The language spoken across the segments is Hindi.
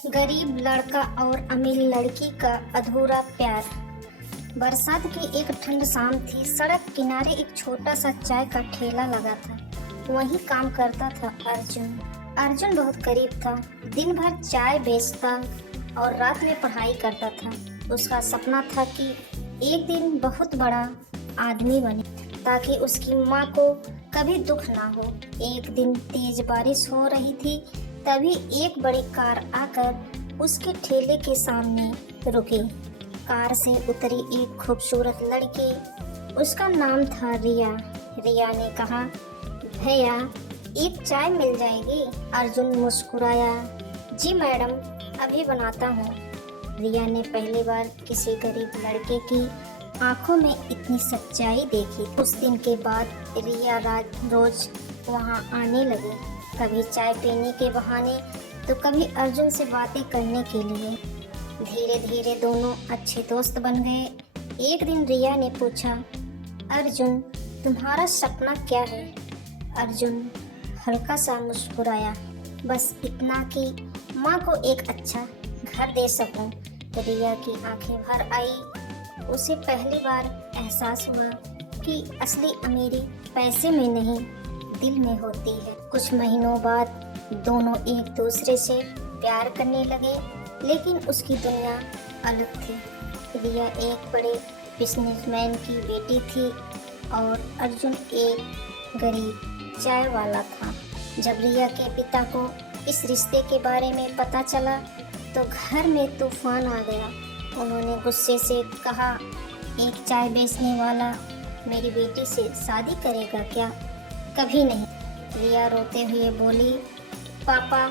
गरीब लड़का और अमीर लड़की का अधूरा प्यार। बरसात की एक ठंड शाम थी। सड़क किनारे एक छोटा सा चाय का ठेला लगा था। वहीं काम करता था अर्जुन। अर्जुन बहुत गरीब था। दिन भर चाय बेचता और रात में पढ़ाई करता था। उसका सपना था कि एक दिन बहुत बड़ा आदमी बने ताकि उसकी माँ को कभी दुख ना हो। एक दिन तेज बारिश हो रही थी, तभी एक बड़ी कार आकर उसके ठेले के सामने रुकी। कार से उतरी एक खूबसूरत लड़की। उसका नाम था रिया। रिया ने कहा, भैया एक चाय मिल जाएगी? अर्जुन मुस्कुराया, जी मैडम, अभी बनाता हूँ। रिया ने पहली बार किसी गरीब लड़के की आंखों में इतनी सच्चाई देखी। उस दिन के बाद रिया रोज वहाँ आने लगी, कभी चाय पीने के बहाने तो कभी अर्जुन से बातें करने के लिए। धीरे धीरे दोनों अच्छे दोस्त बन गए। एक दिन रिया ने पूछा, अर्जुन तुम्हारा सपना क्या है? अर्जुन हल्का सा मुस्कुराया, बस इतना कि माँ को एक अच्छा घर दे सकूं। रिया की आंखें भर आई। उसे पहली बार एहसास हुआ कि असली अमीरी पैसे में नहीं, दिल में होती है। कुछ महीनों बाद दोनों एक दूसरे से प्यार करने लगे, लेकिन उसकी दुनिया अलग थी। रिया एक बड़े बिजनेसमैन की बेटी थी और अर्जुन एक गरीब चाय वाला था। जब रिया के पिता को इस रिश्ते के बारे में पता चला तो घर में तूफान आ गया। उन्होंने गुस्से से कहा, एक चाय बेचने वाला मेरी बेटी से शादी करेगा क्या? कभी नहीं। रिया रोते हुए बोली, पापा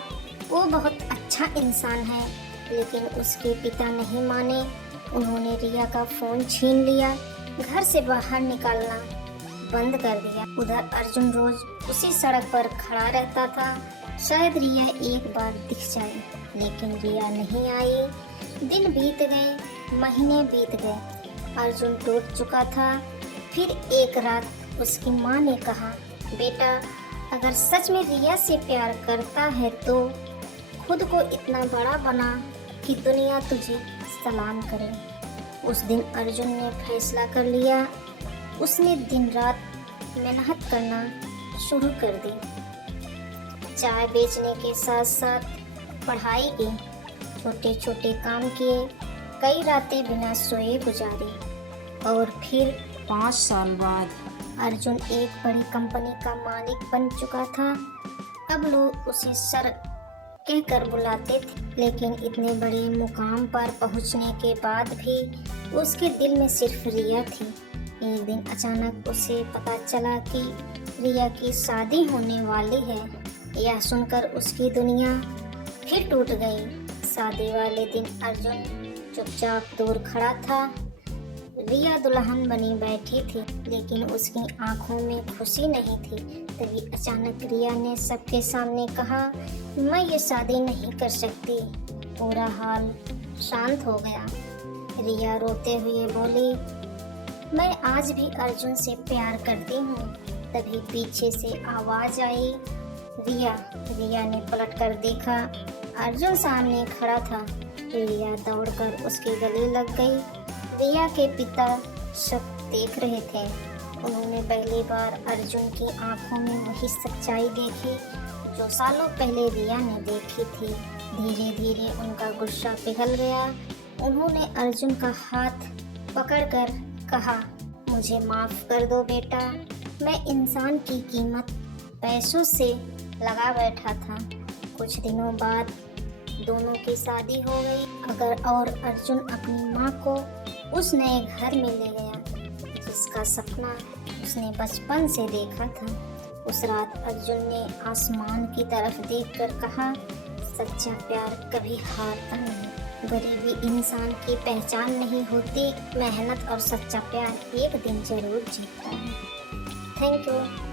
वो बहुत अच्छा इंसान है, लेकिन उसके पिता नहीं माने। उन्होंने रिया का फ़ोन छीन लिया, घर से बाहर निकालना बंद कर दिया। उधर अर्जुन रोज उसी सड़क पर खड़ा रहता था। शायद रिया एक बार दिख जाए, लेकिन रिया नहीं आई। दिन बीत गए, महीने बीत गए। अर्जुन टूट चुका था। फिर एक रात उसकी माँ ने कहा, बेटा अगर सच में रिया से प्यार करता है तो खुद को इतना बड़ा बना कि दुनिया तुझे सलाम करे। उस दिन अर्जुन ने फैसला कर लिया। उसने दिन रात मेहनत करना शुरू कर दी। चाय बेचने के साथ साथ पढ़ाई की, छोटे छोटे काम किए, कई रातें बिना सोए गुजारी। और फिर 5 साल बाद अर्जुन एक बड़ी कंपनी का मालिक बन चुका था। अब लोग उसे सर कहकर बुलाते थे, लेकिन इतने बड़े मुकाम पर पहुंचने के बाद भी उसके दिल में सिर्फ रिया थी। एक दिन अचानक उसे पता चला कि रिया की शादी होने वाली है। यह सुनकर उसकी दुनिया फिर टूट गई। शादी वाले दिन अर्जुन चुपचाप दूर खड़ा था। रिया दुल्हन बनी बैठी थी, लेकिन उसकी आंखों में खुशी नहीं थी। तभी अचानक रिया ने सबके सामने कहा, मैं ये शादी नहीं कर सकती। पूरा हाल शांत हो गया। रिया रोते हुए बोली, मैं आज भी अर्जुन से प्यार करती हूँ। तभी पीछे से आवाज आई, रिया ने पलट कर देखा। अर्जुन सामने खड़ा था। रिया दौड़कर उसके गले लग गई। रिया के पिता सब देख रहे थे। उन्होंने पहली बार अर्जुन की आंखों में वही सच्चाई देखी जो सालों पहले रिया ने देखी थी। धीरे धीरे उनका गुस्सा पिघल गया। उन्होंने अर्जुन का हाथ पकड़कर कहा, मुझे माफ कर दो बेटा, मैं इंसान की कीमत पैसों से लगा बैठा था। कुछ दिनों बाद दोनों की शादी हो गई। और अर्जुन अपनी माँ को उस नए घर में ले गया जिसका सपना उसने बचपन से देखा था। उस रात अर्जुन ने आसमान की तरफ देखकर कहा, सच्चा प्यार कभी हारता नहीं। गरीबी इंसान की पहचान नहीं होती, मेहनत और सच्चा प्यार एक दिन जरूर जीतता है। Thank you.